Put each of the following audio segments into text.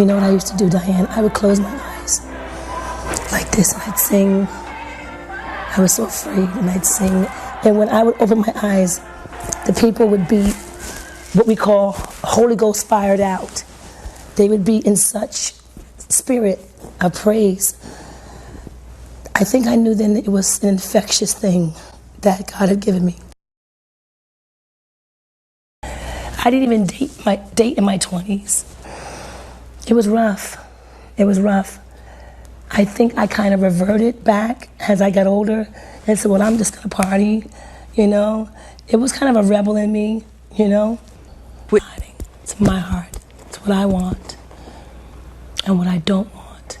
You know what I used to do, Diane? I would close my eyes like this and I'd sing. I was so afraid and I'd sing. And when I would open my eyes, the people would be what we call Holy Ghost fired out. They would be in such spirit of praise. I think I knew then that it was an infectious thing that God had given me. I didn't even date in my 20s. It was rough. It was rough. I think I kind of reverted back as I got older and said, well, I'm just gonna party, you know? It was kind of a rebel in me, you know? It's my heart. It's what I want and what I don't want.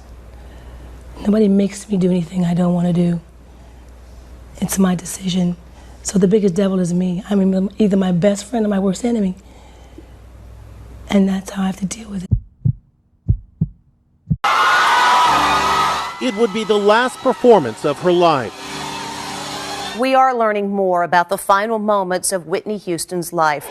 Nobody makes me do anything I don't want to do. It's my decision. So the biggest devil is me. I'm either my best friend or my worst enemy. And that's how I have to deal with it. It would be the last performance of her life. We are learning more about the final moments of Whitney Houston's life.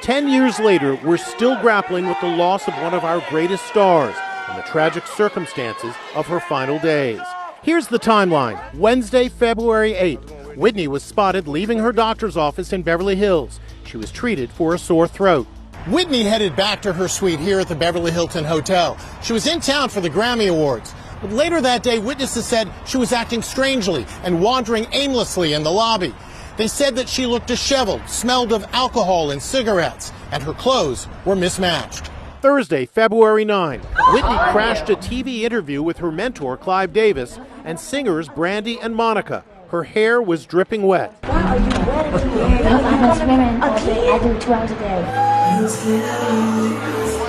10 years later, we're still grappling with the loss of one of our greatest stars and the tragic circumstances of her final days. Here's the timeline. Wednesday, February 8th, Whitney was spotted leaving her doctor's office in Beverly Hills. She was treated for a sore throat. Whitney headed back to her suite here at the Beverly Hilton Hotel. She was in town for the Grammy Awards. But later that day, witnesses said she was acting strangely and wandering aimlessly in the lobby. They said that she looked disheveled, smelled of alcohol and cigarettes, and her clothes were mismatched. Thursday, February 9, Whitney crashed a TV interview with her mentor, Clive Davis, and singers Brandy and Monica. Her hair was dripping wet. Why are you wet? I'm swimming all day. I do 2 hours a day.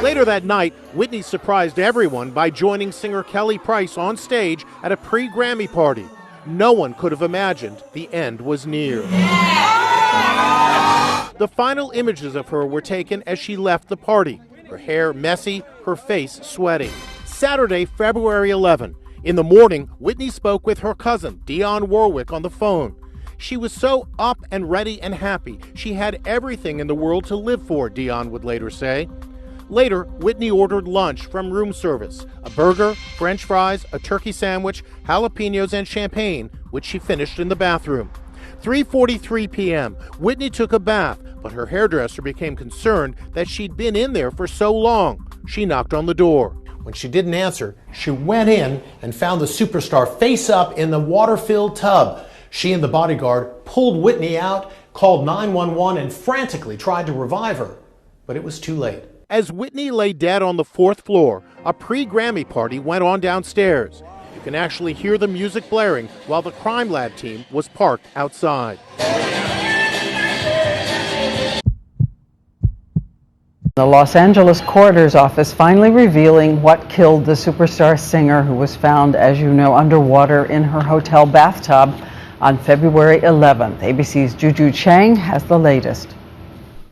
Later that night, Whitney surprised everyone by joining singer Kelly Price on stage at a pre-Grammy party. No one could have imagined the end was near. The final images of her were taken as she left the party. Her hair messy, her face sweating. Saturday, February 11. In the morning, Whitney spoke with her cousin, Dionne Warwick, on the phone. She was so up and ready and happy. She had everything in the world to live for, Dionne would later say. Later, Whitney ordered lunch from room service, a burger, French fries, a turkey sandwich, jalapenos, and champagne, which she finished in the bathroom. 3:43 p.m., Whitney took a bath, but her hairdresser became concerned that she'd been in there for so long. She knocked on the door. When she didn't answer, she went in and found the superstar face up in the water-filled tub. She and the bodyguard pulled Whitney out, called 911, and frantically tried to revive her, but it was too late. As Whitney lay dead on the 4th floor, a pre-Grammy party went on downstairs. You can actually hear the music blaring while the Crime Lab team was parked outside. The Los Angeles Coroner's Office finally revealing what killed the superstar singer who was found, as you know, underwater in her hotel bathtub on February 11th. ABC's Juju Chang has the latest.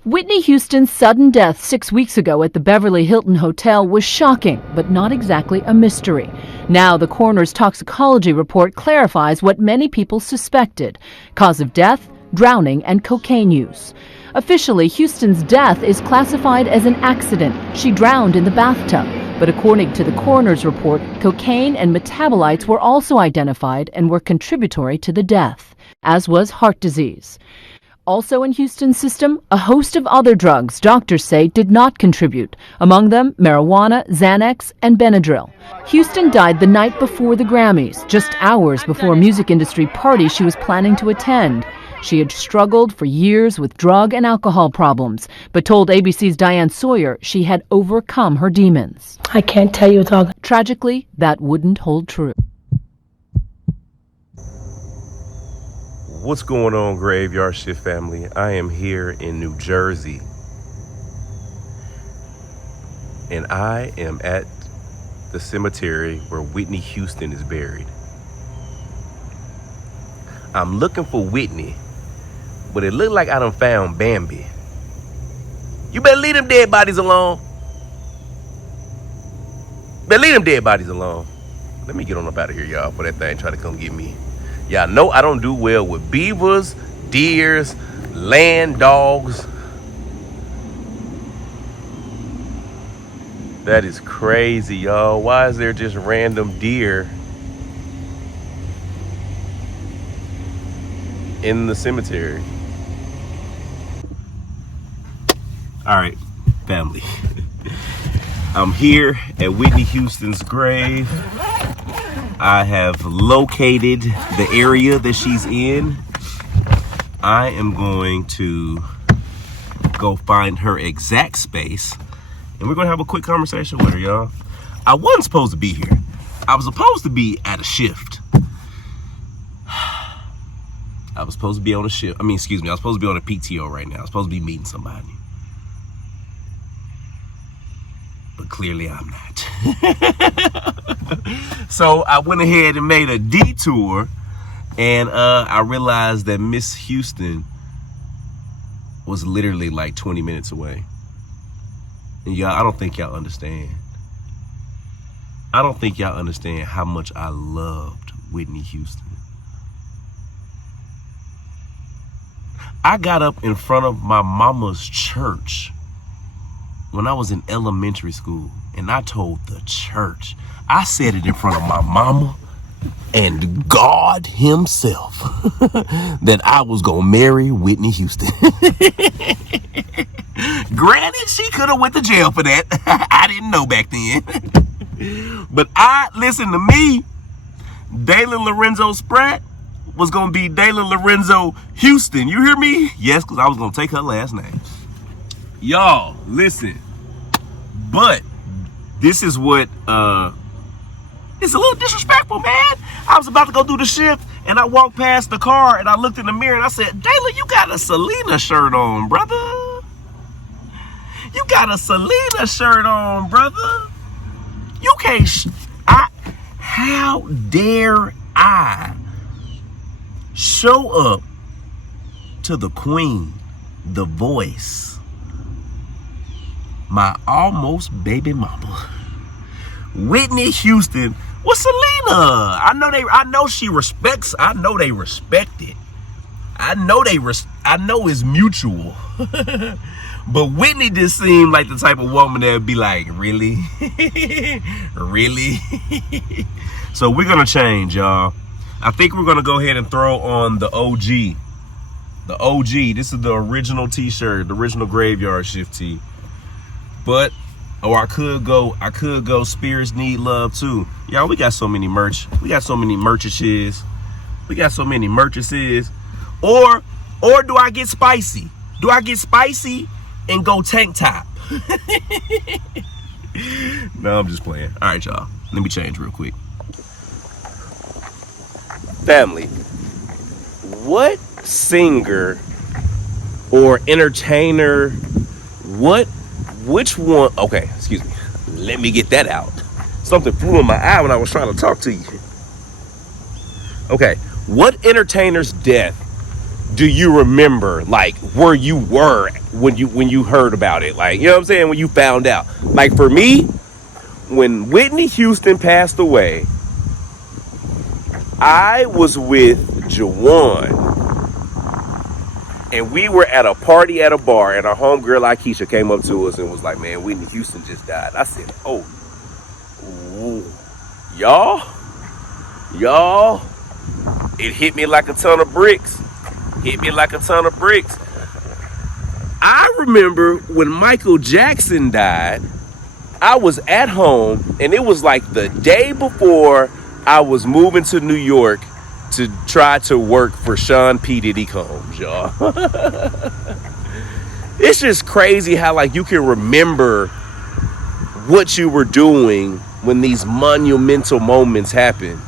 Whitney Houston's sudden death 6 weeks ago at the Beverly Hilton Hotel was shocking, but not exactly a mystery. Now the coroner's toxicology report clarifies what many people suspected: cause of death, drowning, and cocaine use. Officially, Houston's death is classified as an accident. She drowned in the bathtub. But according to the coroner's report, cocaine and metabolites were also identified and were contributory to the death, as was heart disease. Also in Houston's system, a host of other drugs doctors say did not contribute, among them marijuana, Xanax, and Benadryl. Houston died the night before the Grammys, just hours before a music industry party she was planning to attend. She had struggled for years with drug and alcohol problems, but told ABC's Diane Sawyer she had overcome her demons. I can't tell you it's all. Tragically, that wouldn't hold true. What's going on, Graveyard Shift family? I am here in New Jersey, and I am at the cemetery where Whitney Houston is buried. I'm looking for Whitney, but it looked like I done found Bambi. You better leave them dead bodies alone. Better leave them dead bodies alone. Let me get on up out of here, y'all, before that thing try to come get me. Y'all know I don't do well with beavers, deers, land dogs. That is crazy, y'all. Why is there just random deer in the cemetery? All right, family. I'm here at Whitney Houston's grave. I have located the area that she's in. I am going to go find her exact space, and we're gonna have a quick conversation with her, y'all. I wasn't supposed to be here. I was supposed to be at a shift. I was supposed to be on a shift. I was supposed to be on a PTO right now. I was supposed to be meeting somebody. But clearly I'm not. So I went ahead and made a detour, and I realized that Miss Houston was literally like 20 minutes away. And y'all, I don't think y'all understand. I don't think y'all understand how much I loved Whitney Houston. I got up in front of my mama's church when I was in elementary school, and I told the church, I said it in front of my mama and God himself, that I was gonna marry Whitney Houston. Granted, she could have went to jail for that. I didn't know back then. But listen to me, Dalen Lorenzo Spratt was gonna be Dalen Lorenzo Houston. You hear me? Yes, because I was gonna take her last name. Y'all, listen. But this is what it's a little disrespectful, man. I was about to go do the shift, and I walked past the car, and I looked in the mirror, and I said, Dalen, you got a Selena shirt on, brother. You got a Selena shirt on, brother. You can't, how dare I show up to the queen, the voice, my almost baby mama, Whitney Houston, with Selena. I know she respects. I know they respect it. I know it's mutual. But Whitney just seemed like the type of woman that would be like, really? Really? So we're gonna change, y'all. I think we're gonna go ahead and throw on the OG. The OG. This is the original t-shirt, the original graveyard shift tee. But I could go Spirits Need Love too. Y'all, we got so many merch. We got so many merchages. We got so many merchages. Or do I get spicy? Do I get spicy and go tank top? No, I'm just playing. All right, y'all. Let me change real quick. Family, what singer or entertainer, which one? Okay, excuse me. Let me get that out. Something flew in my eye when I was trying to talk to you. Okay, what entertainer's death do you remember, like, where you were when you heard about it? Like, you know what I'm saying? When you found out. Like, for me, when Whitney Houston passed away, I was with Jawan, and we were at a party at a bar, and our homegirl Akeisha came up to us and was like, man, Whitney Houston just died. I said, oh, y'all, it hit me like a ton of bricks. I remember when Michael Jackson died, I was at home, and it was like the day before I was moving to New York to try to work for Sean P. Diddy Combs, y'all. It's just crazy how, like, you can remember what you were doing when these monumental moments happen.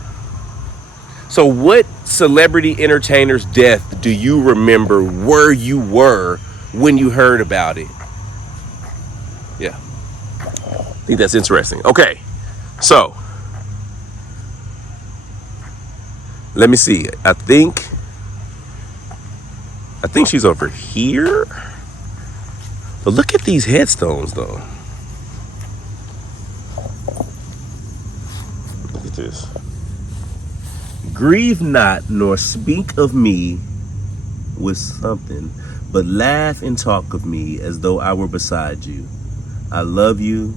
So what celebrity entertainer's death do you remember where you were when you heard about it? Yeah. I think that's interesting. Okay. So, let me see. I think she's over here. But look at these headstones, though. Look at this. Grieve not, nor speak of me with something, but laugh and talk of me as though I were beside you. I love you,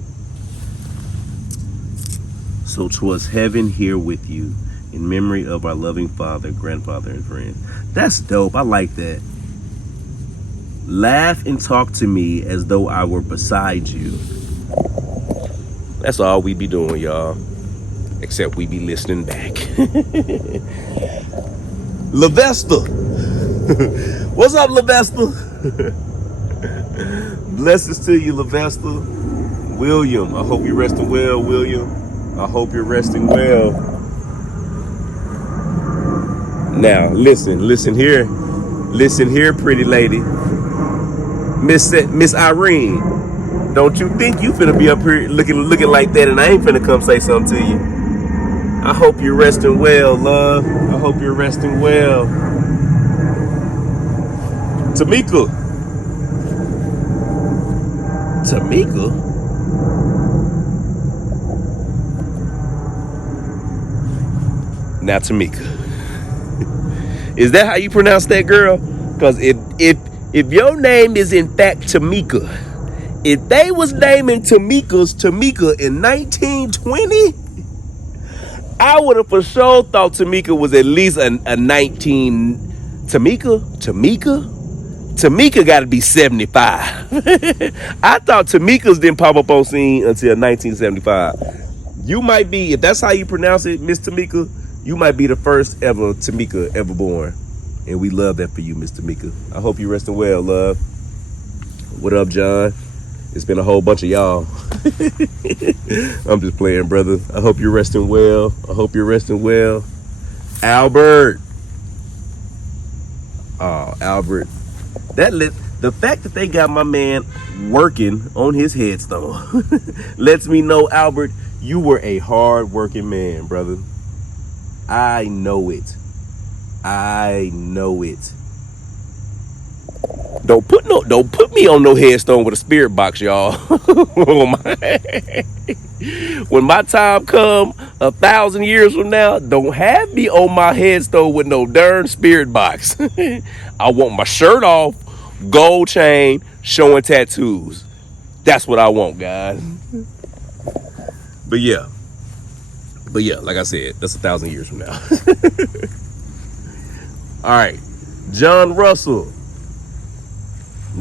So 'twas heaven here with you, in memory of our loving father, grandfather, and friend. That's dope. I like that. Laugh and talk to me as though I were beside you. That's all we be doing, y'all. Except we be listening back. LaVesta. What's up, LaVesta? Blessings to you, LaVesta. William, I hope you're resting well, William. I hope you're resting well. Now, listen here. Listen here, pretty lady. Miss Irene, don't you think you finna be up here looking like that and I ain't finna come say something to you. I hope you're resting well, love. I hope you're resting well. Tamika. Now, Tamika. Is that how you pronounce that, girl? Because if your name is in fact Tamika, if they was naming Tamika in 1920, I would have for sure thought Tamika was at least a 19. Tamika got to be 75. I thought Tamika's didn't pop up on scene until 1975. You might be, if that's how you pronounce it, Miss Tamika, you might be the first ever Tamika ever born. And we love that for you, Miss Tamika. I hope you're resting well, love. What up, John? It's been a whole bunch of y'all. I'm just playing, brother. I hope you're resting well. I hope you're resting well. Albert. Oh, Albert. The fact that they got my man working on his headstone lets me know, Albert, you were a hard-working man, brother. I know it. I know it. Don't put me on no headstone with a spirit box, y'all. When my time come 1,000 years from now, don't have me on my headstone with no darn spirit box. I want my shirt off, gold chain, showing tattoos. That's what I want, guys. But yeah, like I said, that's 1,000 years from now. All right, John Russell.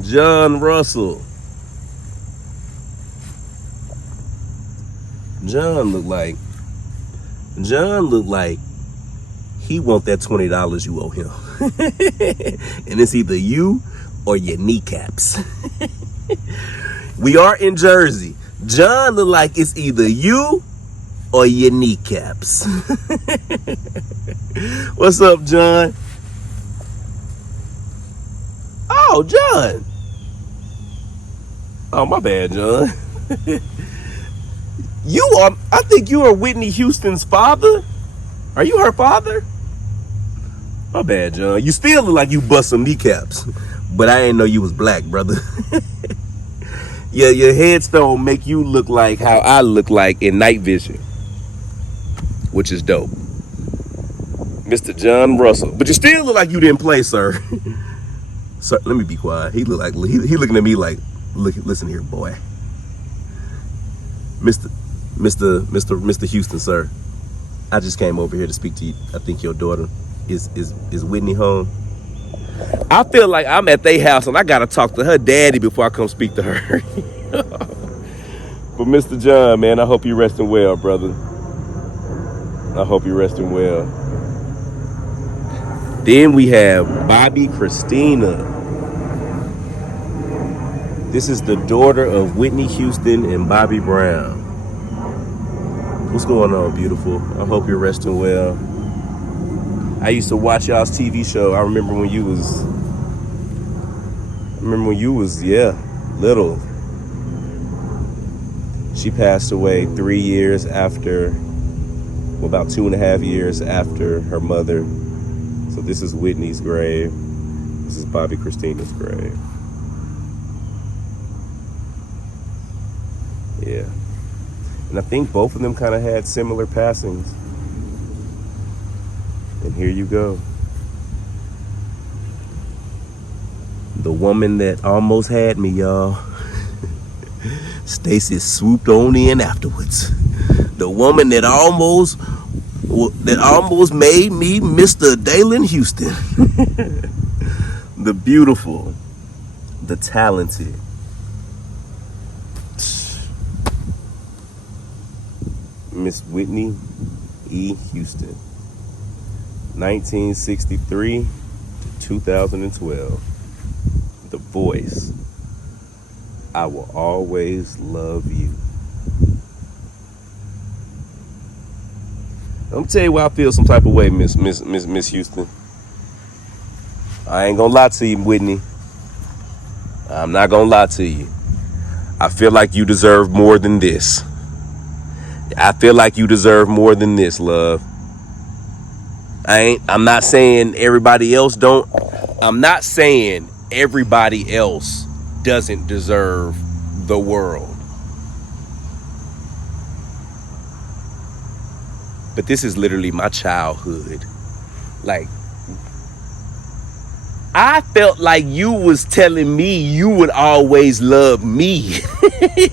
John looked like he want that $20 you owe him. And it's either you or your kneecaps. We are in Jersey. John looked like it's either you or your kneecaps. What's up, John? Oh, John. Oh, my bad, John. I think you are Whitney Houston's father. Are you her father? My bad, John. You still look like you bust some kneecaps. But I didn't know you was black, brother. Yeah, your headstone make you look like how I look like in night vision. Which is dope. Mr. John Russell. But you still look like you didn't play, sir. Sir, let me be quiet. He looking at me like, listen here, boy. Mr. Houston, sir. I just came over here to speak to you. I think your daughter is Whitney home. I feel like I'm at their house and I gotta talk to her daddy before I come speak to her. But Mr. John, man, I hope you're resting well, brother. I hope you're resting well. Then we have Bobby Christina. This is the daughter of Whitney Houston and Bobby Brown. What's going on, beautiful? I hope you're resting well. I used to watch y'all's TV show. I remember when you was, little. She passed away 3 years after, about 2.5 years after her mother. So this is Whitney's grave. This is Bobby Christina's grave. Yeah. And I think both of them kind of had similar passings. And here you go. The woman that almost had me, y'all. Stacy swooped on in afterwards. The woman that almost made me Mr. Dalen Houston. The beautiful, the talented. Miss Whitney E. Houston. 1963 to 2012. The voice. I will always love you. I'm gonna tell you why I feel some type of way, Miss Houston. I ain't gonna lie to you, Whitney. I'm not gonna lie to you. I feel like you deserve more than this. I feel like you deserve more than this, love. I'm not saying everybody else don't. I'm not saying everybody else doesn't deserve the world. But this is literally my childhood. Like, I felt like you was telling me you would always love me.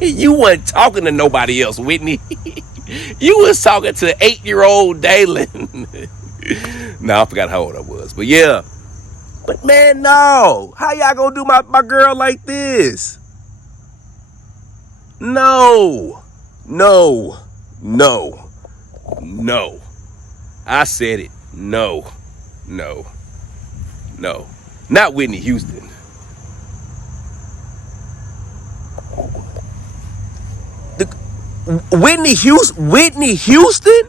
You wasn't talking to nobody else, Whitney. You was talking to 8-year-old Dalen. No, I forgot how old I was. But yeah. But man, no. How y'all gonna do my girl like this? No. No. No. No. I said it. No. No. No. Not Whitney Houston. Whitney Houston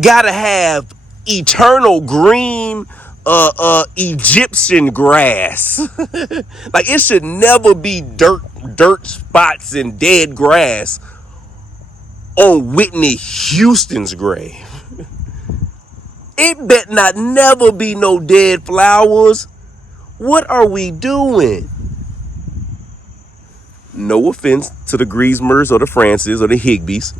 gotta have eternal green Egyptian grass. Like, it should never be dirt spots and dead grass on Whitney Houston's grave. It bet not never be no dead flowers. What are we doing? No offense to the Griezmers or the Francis or the Higbees.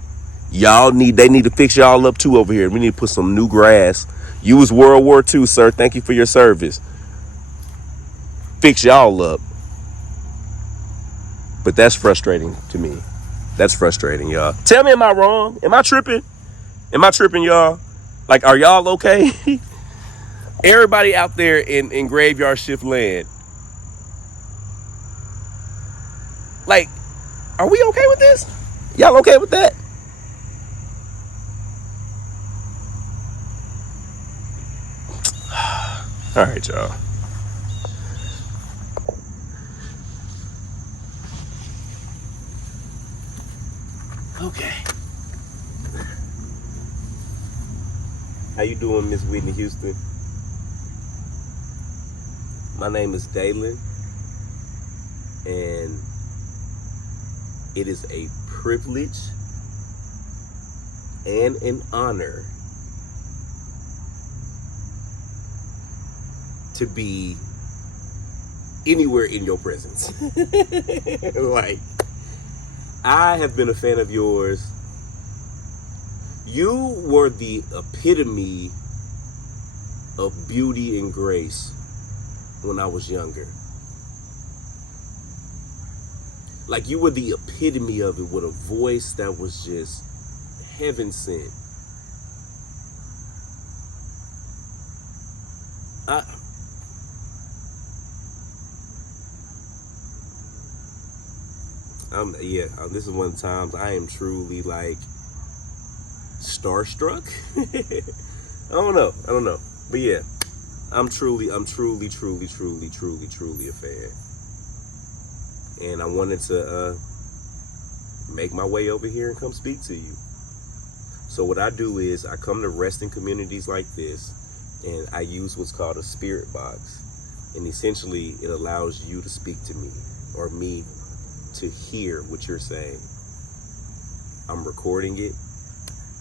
They need to fix y'all up too over here. We need to put some new grass. You was World War II, sir. Thank you for your service. Fix y'all up. But that's frustrating to me. That's frustrating, y'all. Tell me, am I wrong? Am I tripping? Am I tripping, y'all? Like, are y'all okay? Everybody out there in graveyard shift land. Like, are we okay with this? Y'all okay with that? All right, y'all. Okay. How you doing, Miss Whitney Houston? My name is Dalen, and it is a privilege and an honor to be anywhere in your presence. Like, I have been a fan of yours. You were the epitome of beauty and grace when I was younger. Like, you were the epitome of it, with a voice that was just heaven sent. This is one of the times I am truly, like, starstruck. I don't know. But yeah, I'm truly a fan. And I wanted to make my way over here and come speak to you. So what I do is I come to resting communities like this, and I use what's called a spirit box. And essentially it allows you to speak to me, or me to hear what you're saying. I'm recording it.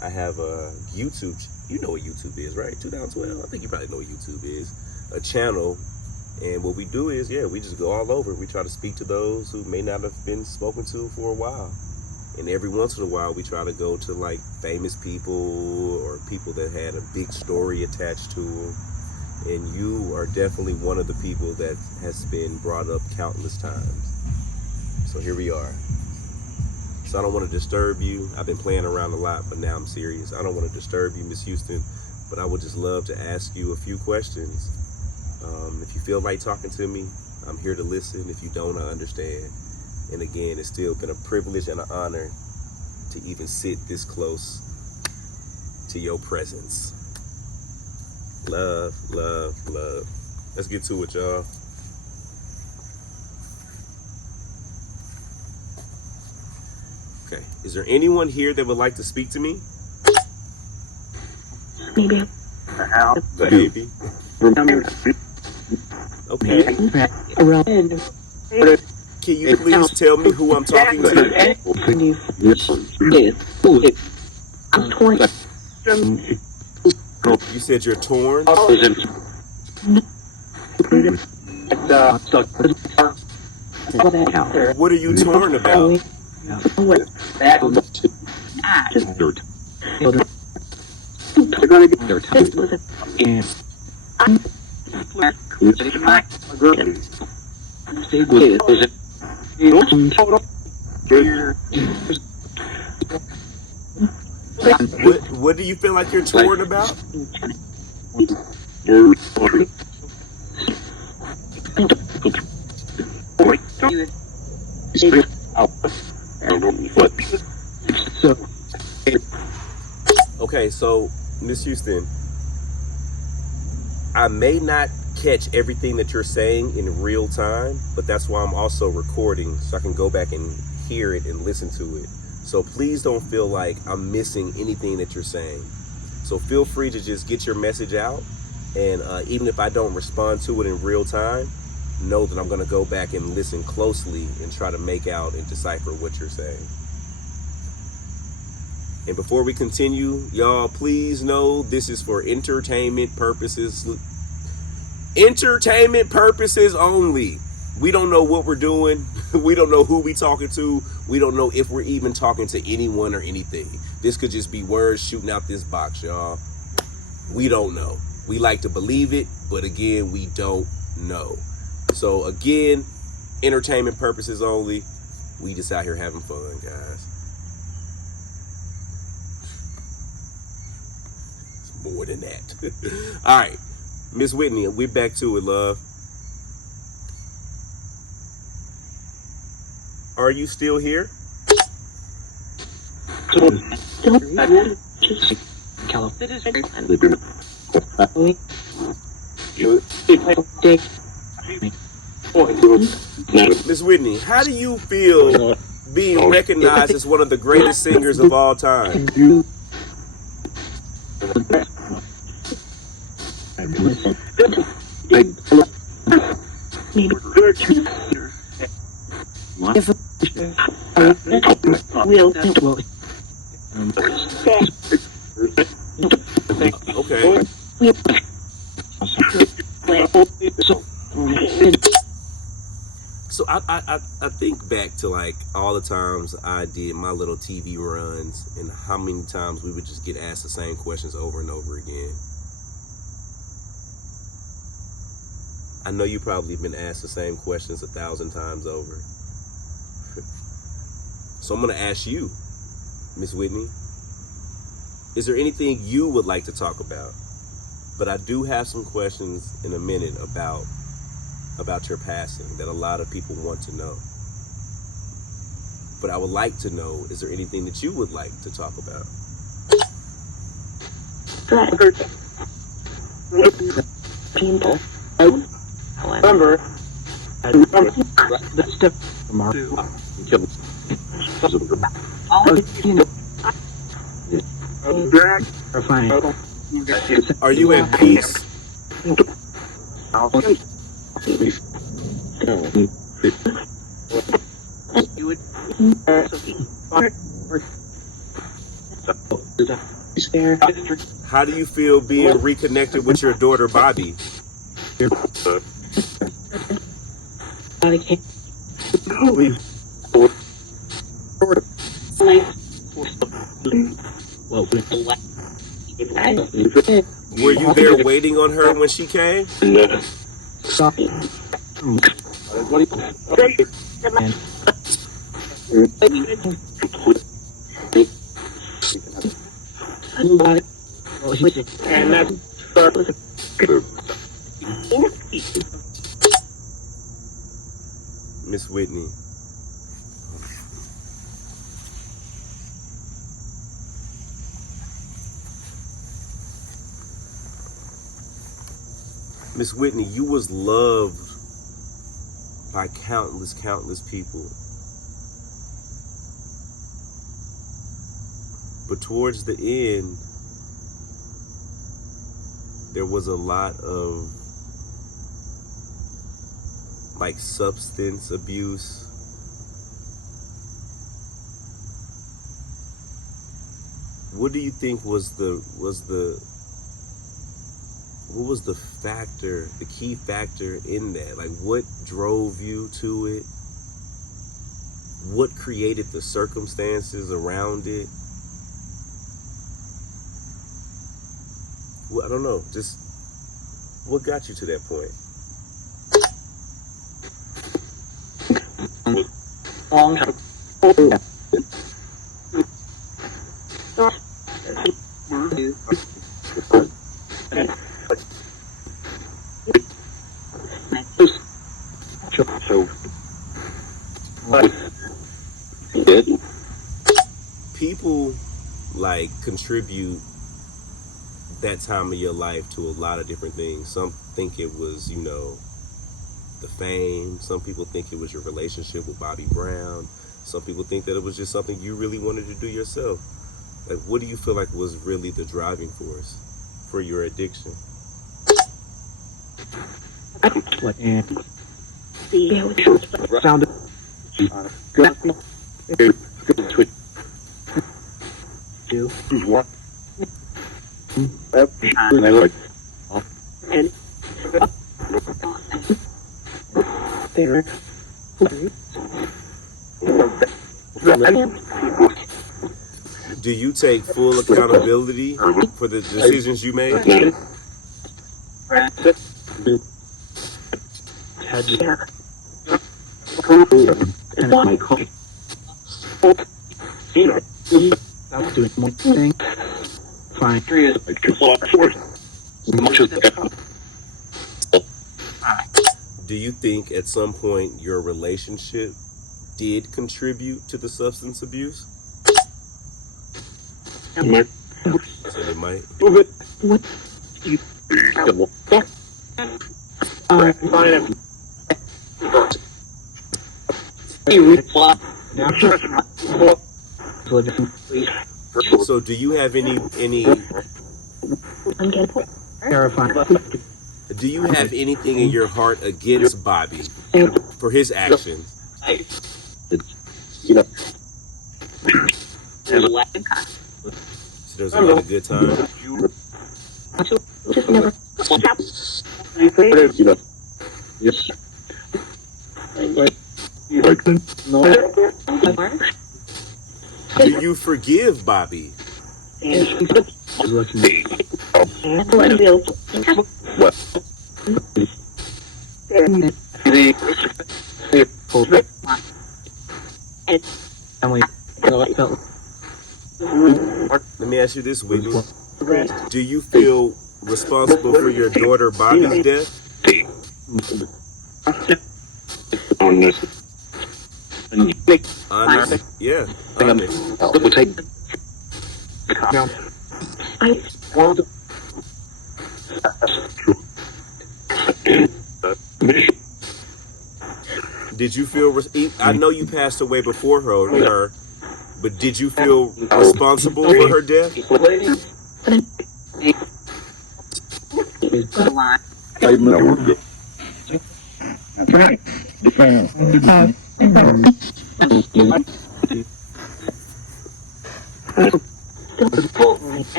I have a YouTube, you know what YouTube is, right? 2012, I think you probably know what YouTube is. A channel. And what we do is, we just go all over. We try to speak to those who may not have been spoken to for a while. And every once in a while, we try to go to, like, famous people or people that had a big story attached to them. And you are definitely one of the people that has been brought up countless times. So here we are. So I don't want to disturb you. I've been playing around a lot, but now I'm serious. I don't want to disturb you, Miss Houston, but I would just love to ask you a few questions. If you feel like talking to me, I'm here to listen. If you don't, I understand. And again, it's still been a privilege and an honor to even sit this close to your presence. Love, love, love. Let's get to it, y'all. Okay, is there anyone here that would like to speak to me? Maybe. Baby. Okay. Can you please tell me who I'm talking to? You said you're torn? What are you torn about? What do you feel like you're torn about? Okay, so Miss Houston, I may not catch everything that you're saying in real time, but that's why I'm also recording, so I can go back and hear it and listen to it. So please don't feel like I'm missing anything that you're saying. So feel free to just get your message out, and even if I don't respond to it in real time, know that I'm going to go back and listen closely and try to make out and decipher what you're saying. And before we continue, y'all, please know this is for entertainment purposes. Entertainment purposes only. We don't know what we're doing. We don't know who we talking to. We don't know if we're even talking to anyone or anything. This could just be words shooting out this box, y'all. We don't know. We like to believe it, but again, we don't know. So again, entertainment purposes only. We just out here having fun, guys. It's more than that. All right, Miss Whitney, we're back to it, love. Are you still here? Miss Whitney, how do you feel being recognized as one of the greatest singers of all time? Okay. So I think back to like all the times I did my little TV runs and how many times we would just get asked the same questions over and over again. I know you probably been asked the same questions 1,000 times over. So I'm gonna ask you, Miss Whitney, is there anything you would like to talk about? But I do have some questions in a minute about your passing that a lot of people want to know. But I would like to know, is there anything that you would like to talk about? Painful. Are you at peace? How do you feel being reconnected with your daughter, Bobby? Were you there waiting on her when she came? Miss Whitney. Miss Whitney, you was loved by countless people. But towards the end, there was a lot of like substance abuse. What do you think was the factor, the key factor in that? Like, what drove you to it? What created the circumstances around it? Well, I don't know, just what got you to that point? People like contribute that time of your life to a lot of different things. Some think it was, you know, the fame. Some people think it was your relationship with Bobby Brown. Some people think that it was just something you really wanted to do yourself. Like, what do you feel like was really the driving force for your addiction? Do you take full accountability for the decisions you made? Do you think at some point your relationship did contribute to the substance abuse? So it might. So do you have any do you have anything in your heart against Bobby for his actions? So there's a lot of good time. Do you forgive Bobby? Let me ask you this, Whitney. Do you feel responsible for your daughter Bobby's death? Honest? Yeah, honest. Did you feel, I know you passed away before her, but did you feel responsible for her death?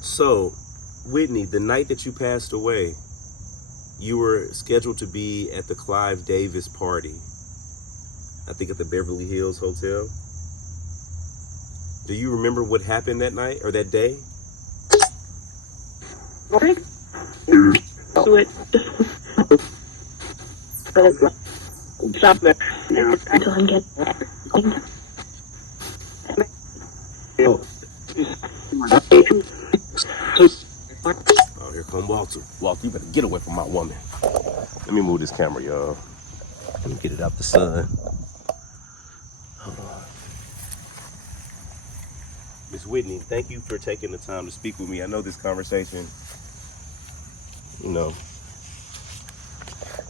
So, Whitney, the night that you passed away, you were scheduled to be at the Clive Davis party, I think at the Beverly Hills Hotel. Do you remember what happened that night or that day? until I'm getting. Oh, here come Walter. Walter, you better get away from my woman. Let me move this camera, y'all. Let me get it out the sun. Hold on. Miss Whitney, thank you for taking the time to speak with me. I know this conversation,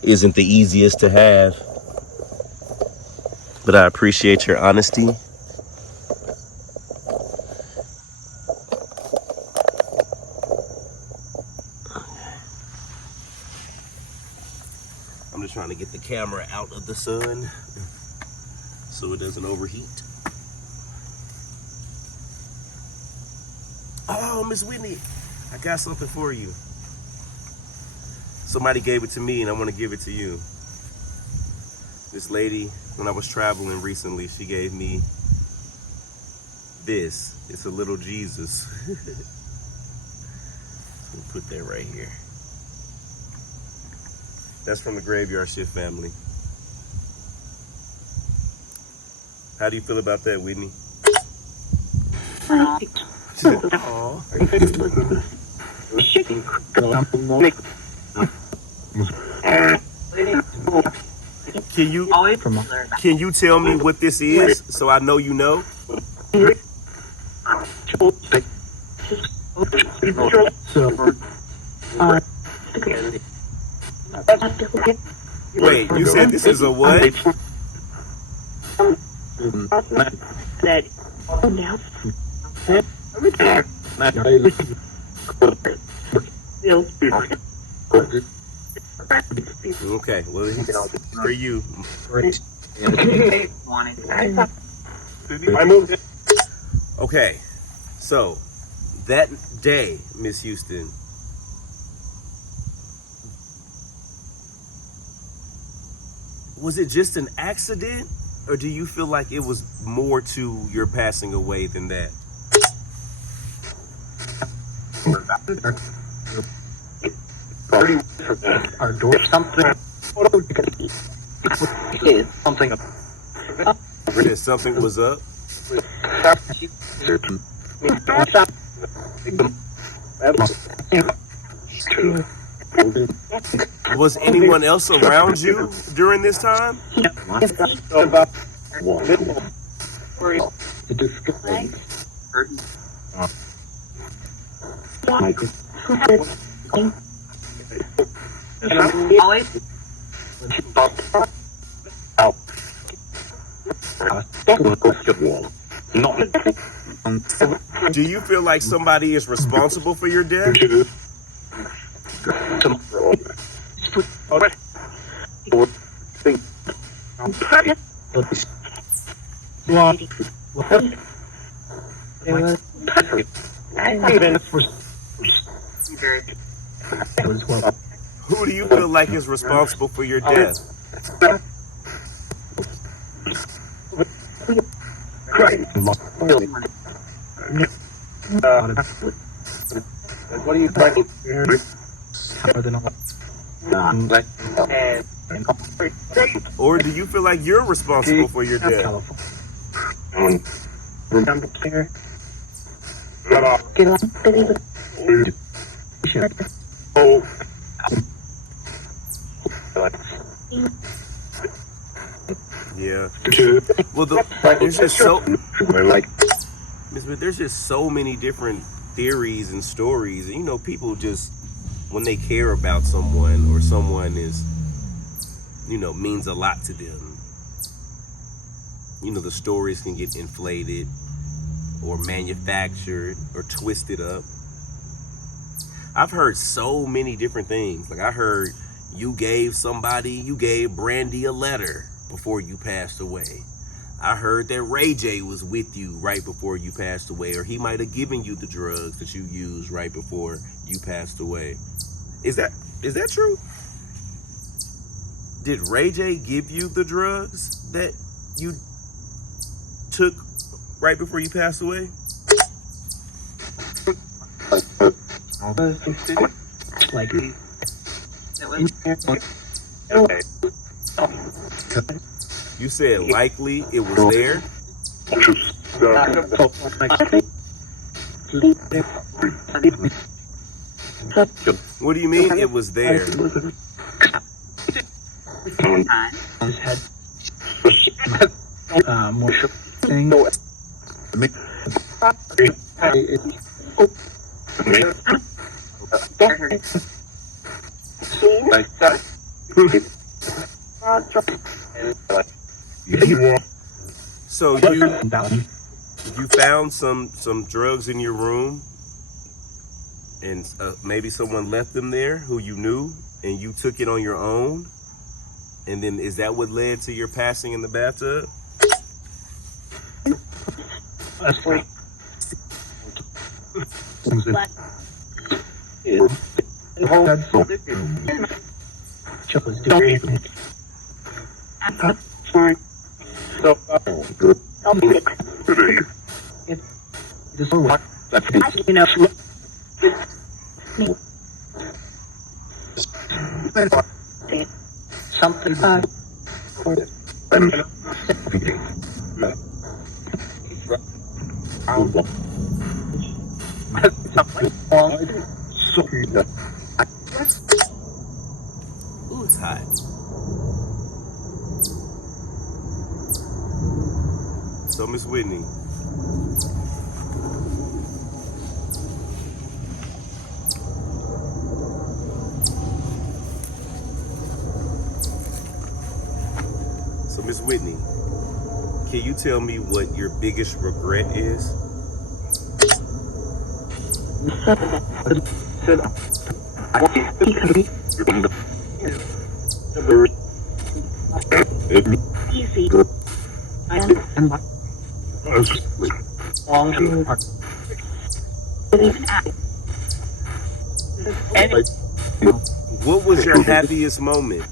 isn't the easiest to have, but I appreciate your honesty. I'm just trying to get the camera out of the sun so it doesn't overheat. Oh, Miss Whitney, I got something for you. Somebody gave it to me and I want to give it to you. This lady, when I was traveling recently, she gave me this. It's a little Jesus. We'll put that right here. That's from the Graveyard Shift family. How do you feel about that, Whitney? Can you tell me what this is so I know you know? Wait, you said this is a what? Okay, well, it's for you. Okay, so that day, Miss Houston, was it just an accident, or do you feel like it was more to your passing away than that? Our door something. Something was up. Was anyone else around you during this time? Do you feel like somebody is responsible for your death? Who do you feel like is responsible for your death? What do you think? Or do you feel like you're responsible for your death? Yeah. Well, there's just there's just so many different theories and stories, and people just, when they care about someone or someone is, means a lot to them, the stories can get inflated or manufactured or twisted up. I've heard so many different things. Like, I heard you gave Brandy a letter before you passed away. I heard that Ray J was with you right before you passed away, or he might have given you the drugs that you used right before you passed away. Is that true? Did Ray J give you the drugs that you took right before you passed away? You said likely it was there? What do you mean it was there? So you found some drugs in your room, and maybe someone left them there who you knew, and you took it on your own, and then is that what led to your passing in the bathtub? Ooh, it's hot. So, Miss Whitney, can you tell me what your biggest regret is? What was your happiest moment?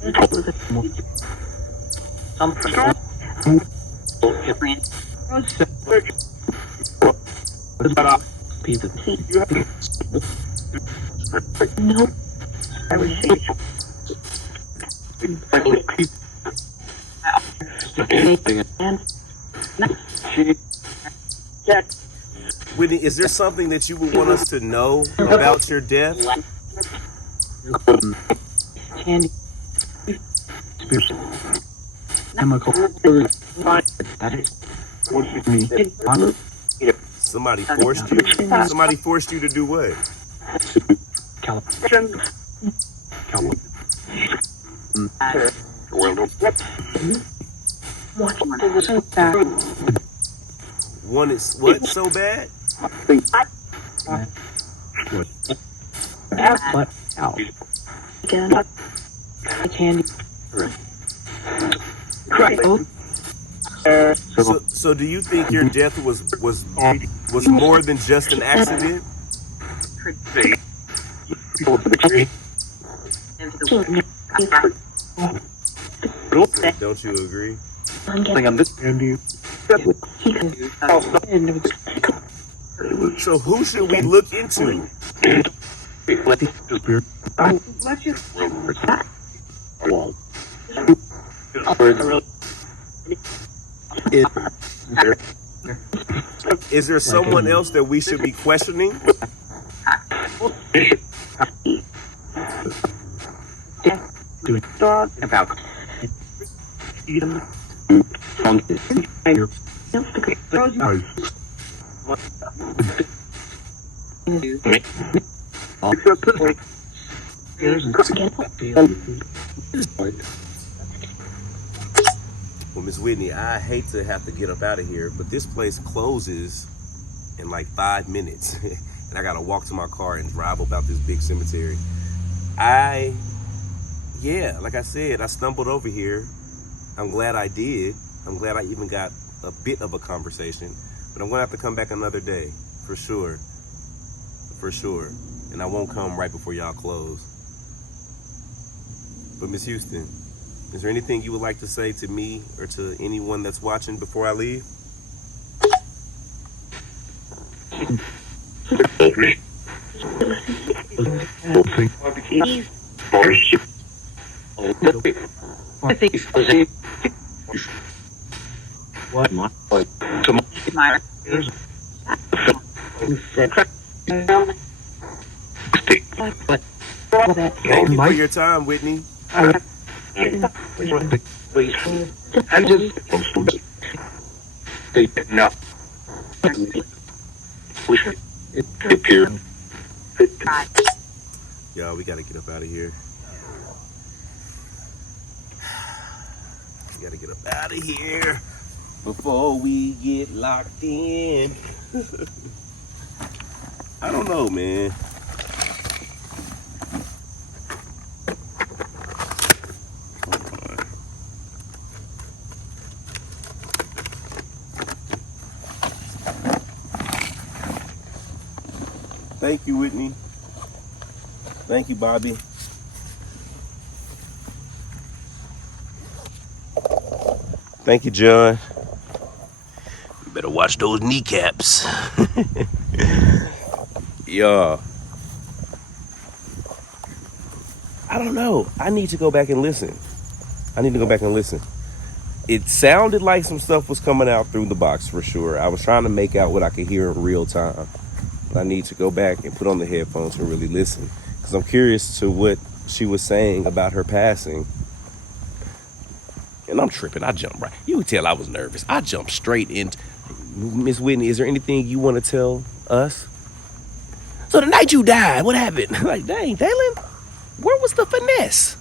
Whitney, is there something that you would want us to know about your death? Somebody forced you? Somebody forced you to do what? Wanted what so bad? So do you think your death was more than just an accident? Don't you agree? So who should we look into? Is there someone else that we should be questioning? Well, Miss Whitney, I hate to have to get up out of here, but this place closes in like 5 minutes. And I gotta walk to my car and drive about this big cemetery. Like I said, I stumbled over here. I'm glad I did. I'm glad I even got a bit of a conversation. But I'm gonna have to come back another day, for sure. For sure. And I won't come right before y'all close. But Miss Houston, is there anything you would like to say to me or to anyone that's watching before I leave? I think it was a... What? My... Thank you for your time, Whitney. I'm just... No. It appeared. Y'all, we gotta get up out of here. We gotta get up out of here before we get locked in. I don't know, man. Thank you, Whitney. Thank you, Bobby. Thank you, John. You better watch those kneecaps. Y'all. I don't know. I need to go back and listen. It sounded like some stuff was coming out through the box for sure. I was trying to make out what I could hear in real time. But I need to go back and put on the headphones and really listen. Because I'm curious to what she was saying about her passing. And I'm tripping. I jumped right. You could tell I was nervous. I jumped straight into... Miss Whitney, is there anything you want to tell us? So the night you died, what happened? Like, dang, Dalen, where was the finesse?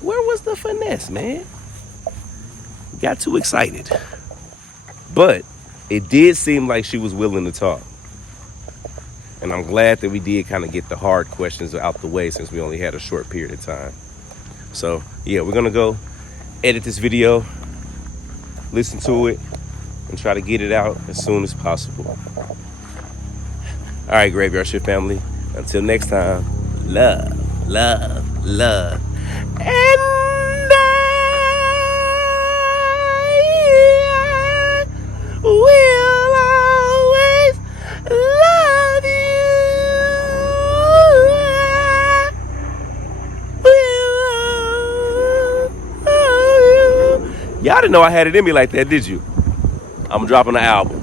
Where was the finesse, man? Got too excited. But it did seem like she was willing to talk. And I'm glad that we did kind of get the hard questions out the way since we only had a short period of time. So, yeah, we're going to go edit this video, listen to it, and try to get it out as soon as possible. All right, Graveyard Shift family. Until next time, love, love, love. And I will always love you. Y'all didn't know I had it in me like that, did you? I'm dropping the album.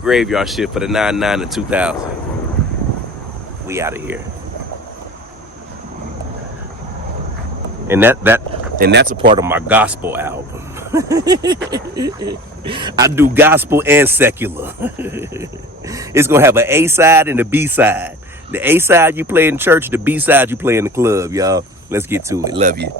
Graveyard Shift for the 99 and 2000. We out of here. And that's a part of my gospel album. I do gospel and secular. It's gonna have an A side and a B side. The A side you play in church, the B side you play in the club, y'all. Let's get to it. Love you.